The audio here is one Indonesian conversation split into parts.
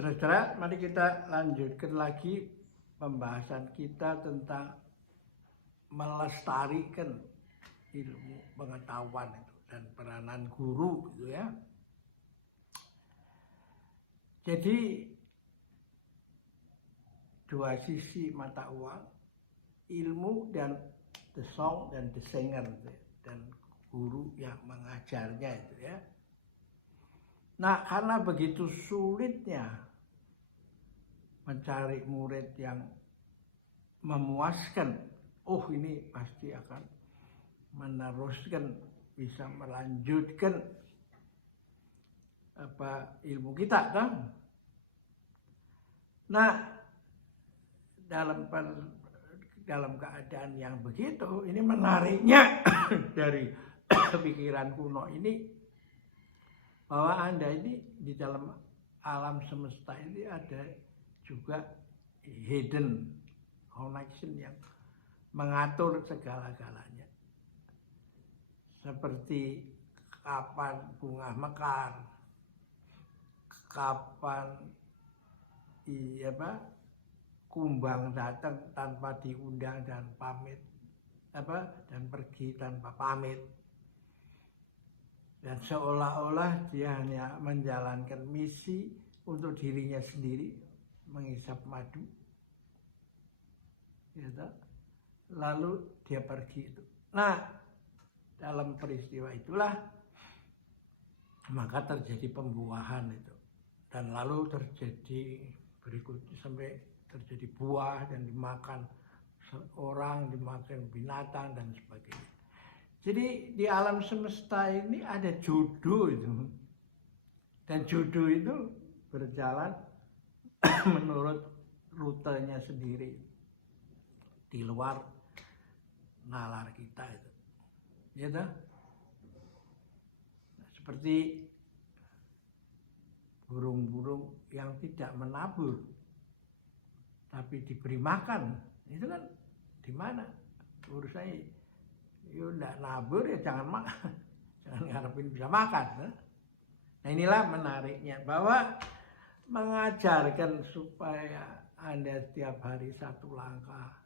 Saudara, mari kita lanjutkan lagi pembahasan kita tentang melestarikan ilmu pengetahuan itu dan peranan guru gitu ya. Jadi dua sisi mata uang, ilmu dan the song dan the singer gitu ya, dan guru yang mengajarnya itu ya. Nah, karena begitu sulitnya mencari murid yang memuaskan, oh ini pasti akan meneruskan, bisa melanjutkan ilmu kita kan. Nah, dalam keadaan yang begitu, ini menariknya dari pikiran kuno ini, bahwa Anda ini di dalam alam semesta ini ada juga hidden connection yang mengatur segala-galanya. Seperti kapan bunga mekar, kapan kumbang datang tanpa diundang dan pamit, dan pergi tanpa pamit. Dan seolah-olah dia hanya menjalankan misi untuk dirinya sendiri, menghisap madu, gitu. Lalu dia pergi itu. Nah, dalam peristiwa itulah maka terjadi pembuahan itu, dan lalu terjadi berikutnya sampai terjadi buah dan dimakan orang, dimakan binatang dan sebagainya. Jadi di alam semesta ini ada jodoh itu, dan jodoh itu berjalan menurut rutenya sendiri di luar nalar kita itu, ya toh? Seperti burung-burung yang tidak menabur tapi diberi makan, itu kan di mana urusannya? Ya enggak nabur ya jangan makan, jangan ngarepin bisa makan. Nah, inilah menariknya, bahwa mengajarkan supaya Anda setiap hari satu langkah,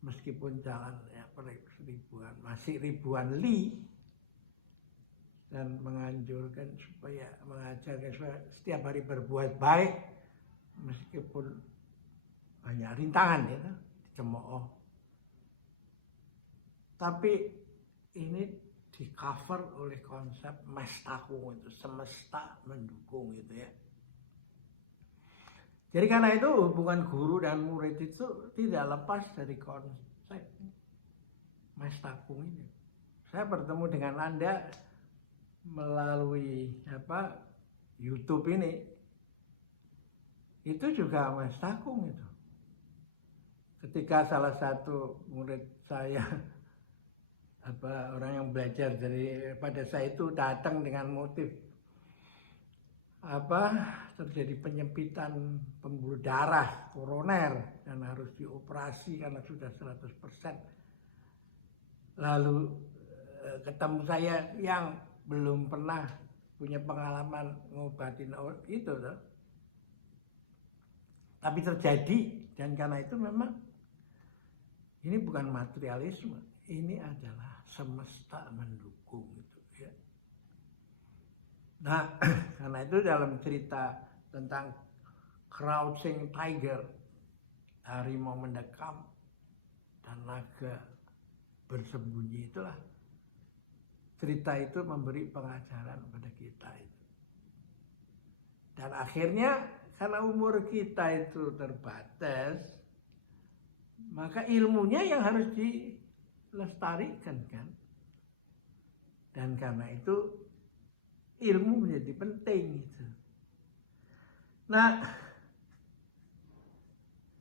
meskipun jalan ya ribuan, masih ribuan li, dan menganjurkan supaya mengajarkan supaya setiap hari berbuat baik meskipun banyak rintangan ya, dicemooh. Tapi ini di cover oleh konsep mestaku itu, semesta mendukung gitu ya. Jadi karena itu hubungan guru dan murid itu tidak lepas dari konsep mestaku ini. Saya bertemu dengan Anda melalui YouTube ini, itu juga mestaku itu. Ketika salah satu murid saya, orang yang belajar daripada saya itu datang dengan motif terjadi penyempitan pembuluh darah koroner dan harus dioperasi karena sudah 100%. Lalu ketemu saya yang belum pernah punya pengalaman ngobatin itu toh. Tapi terjadi, dan karena itu memang ini bukan materialisme, ini adalah semesta mendukung itu ya. Nah, karena itu dalam cerita tentang Crouching Tiger, harimau mendekam dan naga bersembunyi, itulah cerita itu memberi pengajaran pada kita itu. Dan akhirnya karena umur kita itu terbatas, maka ilmunya yang harus dilestarikan kan. Dan karena itu ilmu menjadi penting gitu. Nah,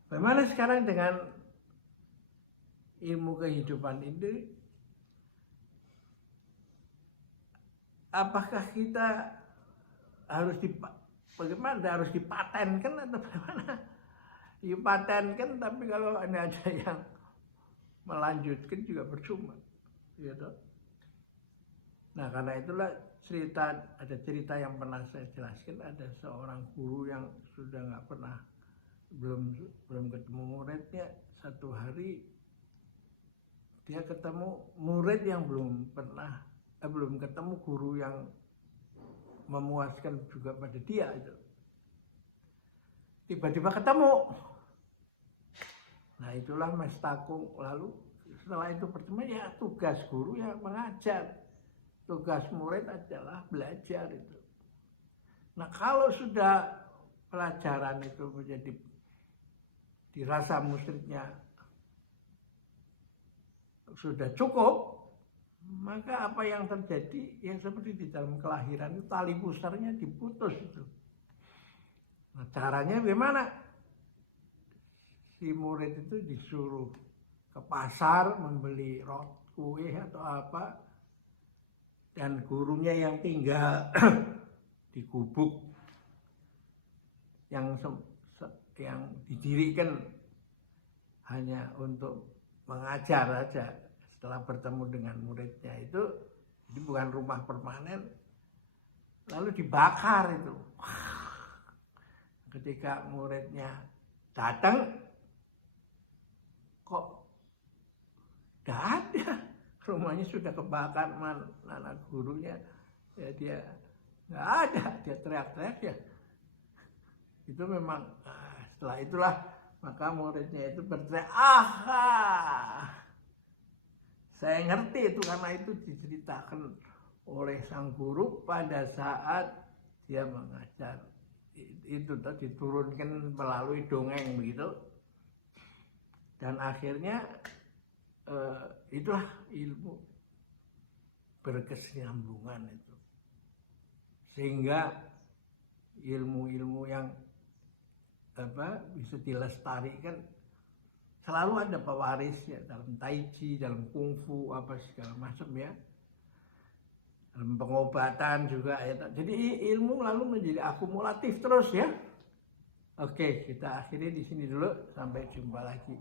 bagaimana sekarang dengan ilmu kehidupan ini? Apakah kita harus harus dipatenkan atau bagaimana? Dipatenkan, tapi kalau ada yang melanjutkan juga percuma, gitu. Nah, karena itulah ada cerita yang pernah saya jelaskan, ada seorang guru yang sudah nggak pernah, belum ketemu muridnya. Satu hari dia ketemu murid yang belum ketemu guru yang memuaskan juga pada dia itu. Tiba-tiba ketemu. Nah, itulah Mas Takung. Lalu setelah itu pertemuan, ya tugas guru ya mengajar. Tugas murid adalah belajar itu. Nah, kalau sudah pelajaran itu menjadi dirasa muridnya sudah cukup, maka apa yang terjadi ya seperti di dalam kelahiran itu, tali pusarnya diputus itu. Nah, caranya bagaimana? Si murid itu disuruh ke pasar membeli kue atau apa, dan gurunya yang tinggal di gubuk yang didirikan hanya untuk mengajar saja. Setelah bertemu dengan muridnya itu, jadi bukan rumah permanen, lalu dibakar itu. Ketika muridnya datang, kok nggak ada, rumahnya sudah kebakar, mana gurunya, ya dia nggak ada, dia teriak-teriak ya. Itu memang, setelah itulah maka muridnya itu berteriak, saya ngerti itu, karena itu diceritakan oleh sang guru pada saat dia mengajar. Itu diturunkan melalui dongeng begitu. Dan akhirnya itulah ilmu berkesinambungan itu. Sehingga ilmu-ilmu yang bisa dilestarikan selalu ada pewarisnya, dalam tai chi, dalam kungfu, apa segala macam ya, dalam pengobatan juga ya. Jadi ilmu lalu menjadi akumulatif terus ya. Oke, kita akhiri di sini dulu, sampai jumpa lagi.